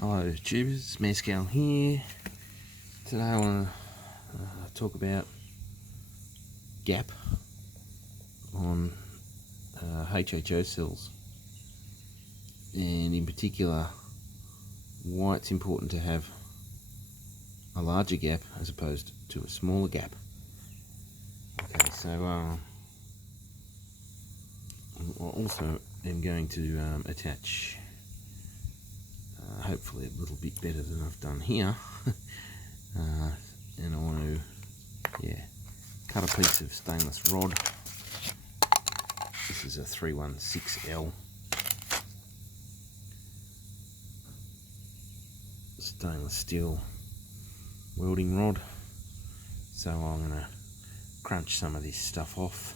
Hello tubers, Mescal here. Today I want to talk about gap on HHO cells, and in particular why it's important to have a larger gap as opposed to a smaller gap. Okay, so I also am going to attach hopefully a little bit better than I've done here. And I want to cut a piece of stainless rod. This is a 316L stainless steel welding rod, so I'm going to crunch some of this stuff off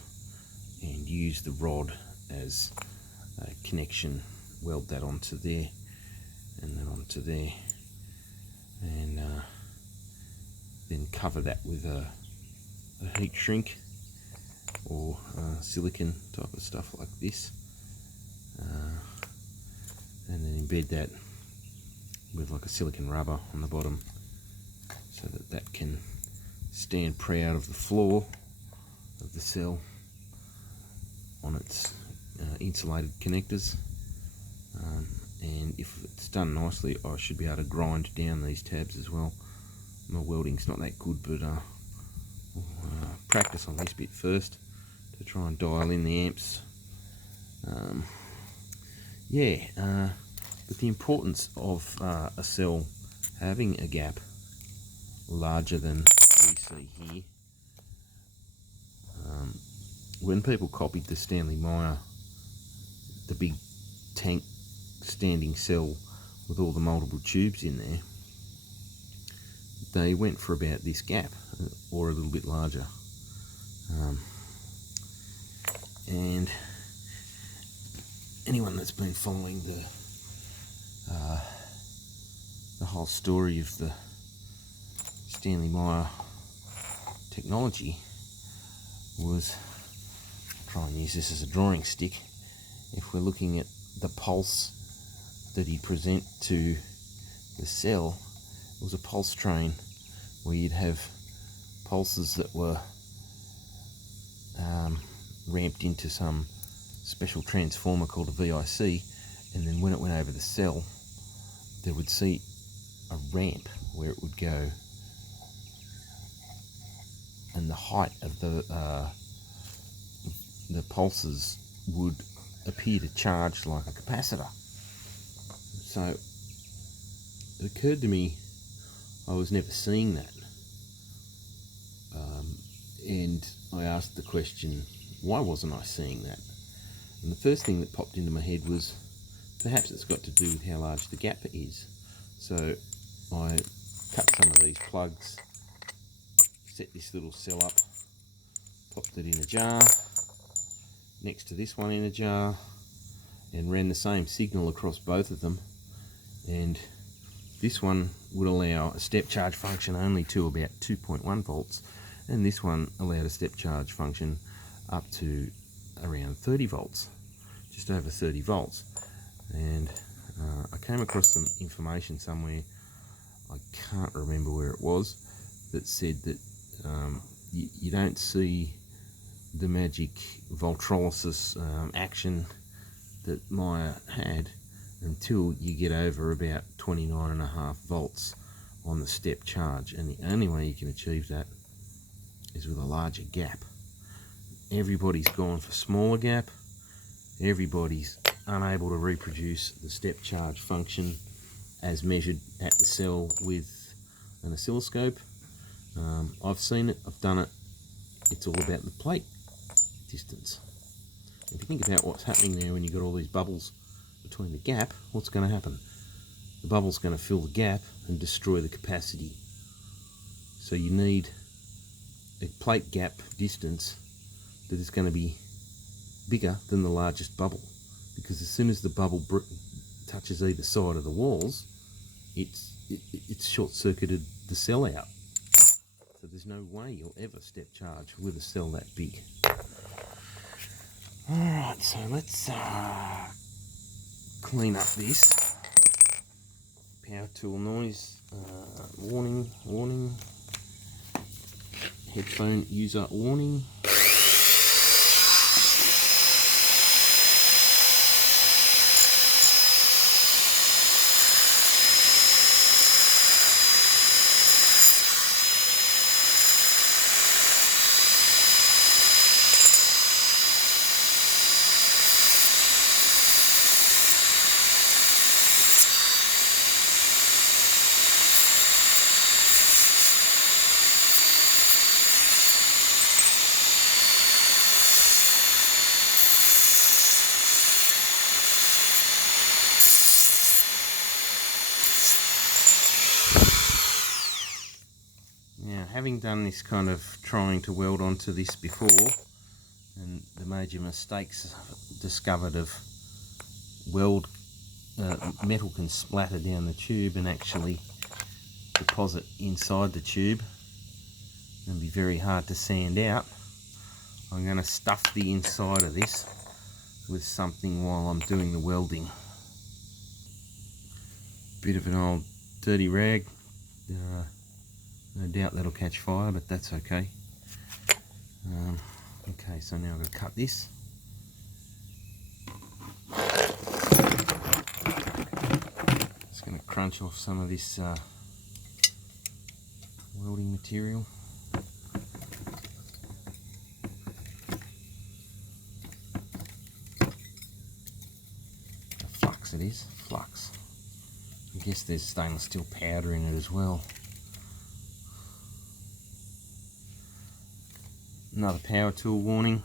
and use the rod as a connection, weld that onto there and then onto there, and then cover that with a heat shrink or silicone type of stuff like this, and then embed that with like a silicone rubber on the bottom so that that can stand proud of the floor of the cell on its insulated connectors. And if it's done nicely, I should be able to grind down these tabs as well. My welding's not that good, but we'll practice on this bit first to try and dial in the amps. But the importance of a cell having a gap larger than we see here. When people copied the Stanley Meyer, the big tank standing cell with all the multiple tubes in there, they went for about this gap or a little bit larger. And anyone that's been following the whole story of the Stanley Meyer technology was, I'll try and use this as a drawing stick. If we're looking at the pulse that he'd present to the cell, it was a pulse train where you'd have pulses that were ramped into some special transformer called a VIC, and then when it went over the cell, there would see a ramp where it would go, and the height of the pulses would appear to charge like a capacitor. So it occurred to me I was never seeing that, and I asked the question, why wasn't I seeing that? And the first thing that popped into my head was, perhaps it's got to do with how large the gap is. So I cut some of these plugs, set this little cell up, popped it in a jar next to this one in a jar, and ran the same signal across both of them. And this one would allow a step charge function only to about 2.1 volts, and this one allowed a step charge function up to around 30 volts, just over 30 volts. And I came across some information somewhere, I can't remember where it was, that said that you don't see the magic voltrolysis action that Meyer had until you get over about 29.5 volts on the step charge, and the only way you can achieve that is with a larger gap. Everybody's gone for smaller gap. Everybody's unable to reproduce the step charge function as measured at the cell with an oscilloscope. I've seen it, I've done it. It's all about the plate distance. If you think about what's happening there when you've got all these bubbles between the gap, what's going to happen? The bubble's going to fill the gap and destroy the capacity. So you need a plate gap distance that is going to be bigger than the largest bubble, because as soon as the bubble touches either side of the walls, it's short-circuited the cell out. So there's no way you'll ever step charge with a cell that big. Alright, so let's clean up this power power tool noise. Warning, warning. Headphone user warning. Now, having done this kind of trying to weld onto this before, and the major mistakes discovered of metal can splatter down the tube and actually deposit inside the tube and be very hard to sand out. I'm going to stuff the inside of this with something while I'm doing the welding. Bit of an old dirty rag. No doubt that'll catch fire, but that's okay. Okay, so now I'm going to cut this. Just going to crunch off some of this welding material. Flux it is, flux. I guess there's stainless steel powder in it as well. Another power tool warning.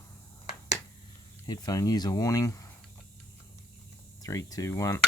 Headphone user warning. 3, 2, 1.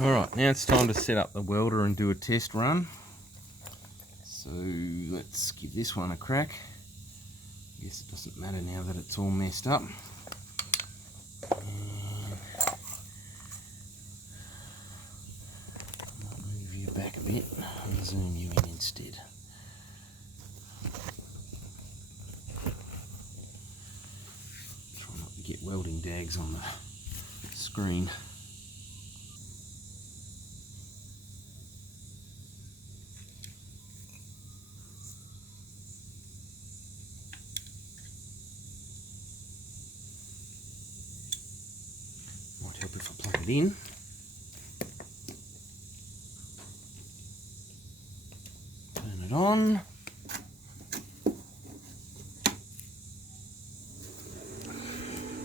Alright, now it's time to set up the welder and do a test run. So let's give this one a crack. I guess it doesn't matter now that it's all messed up. I'll move you back a bit and zoom you in instead. Try not to get welding dags on the screen. Might help if I plug it in. Turn it on.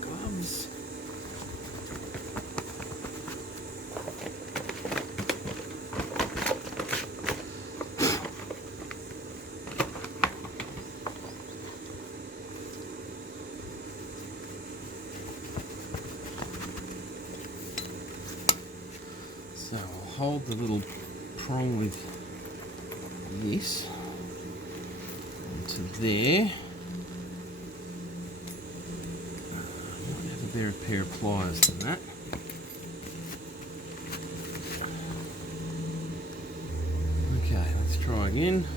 Gloves. So I'll hold the little prong with this onto there. I might have a better pair of pliers than that. Okay, let's try again.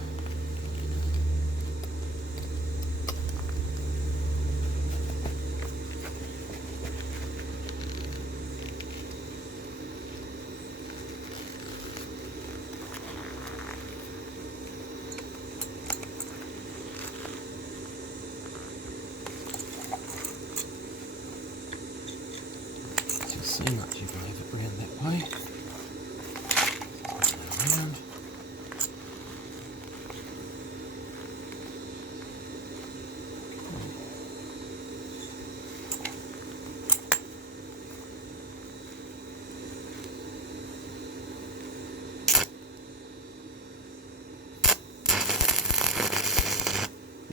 So much if I have it round that way. Around.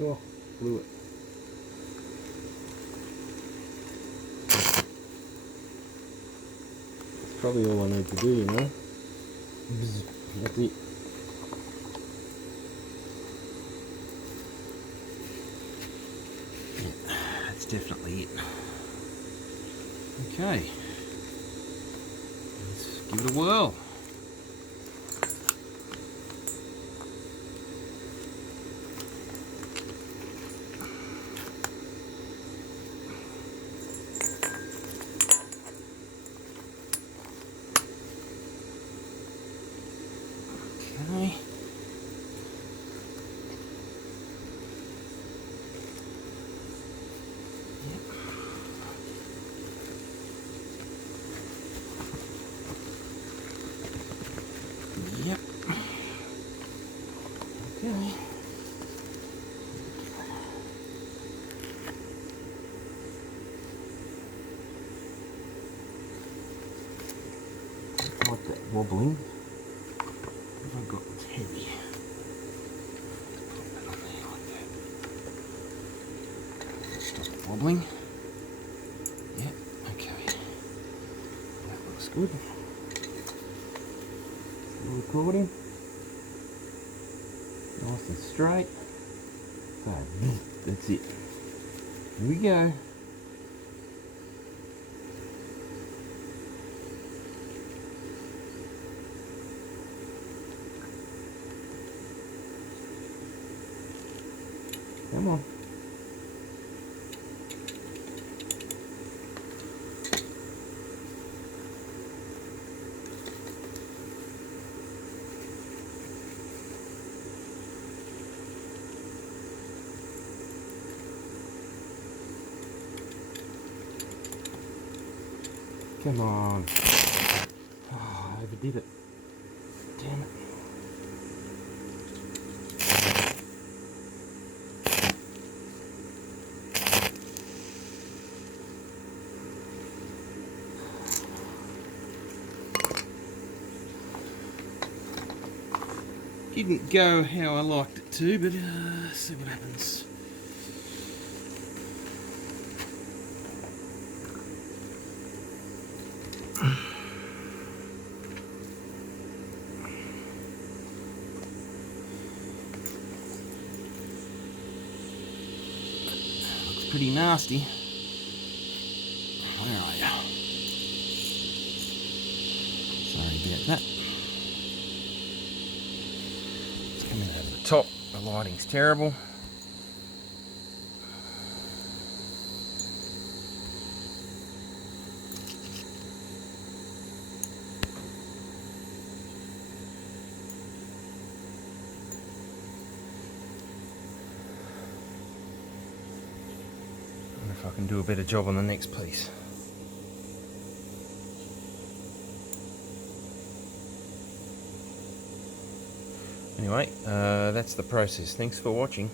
Oh, blew it. That's probably all I need to do, you know. That's it. Yeah, that's definitely it. Okay. Let's give it a whirl. Okay. Yep. Okay. Like that wobbling. If I've got it's heavy. Put that on there like that. Stop it wobbling. Yep, okay. That looks good. Still recording. Nice and straight. So that's it. Here we go. Come on. Come on. Oh, I overdid it. Damn it. Didn't go how I liked it to, but see what happens. Looks pretty nasty. Where are you? Sorry about that. It's coming over the top. The lighting's terrible. I wonder if I can do a better job on the next piece. Anyway, that's the process. Thanks for watching.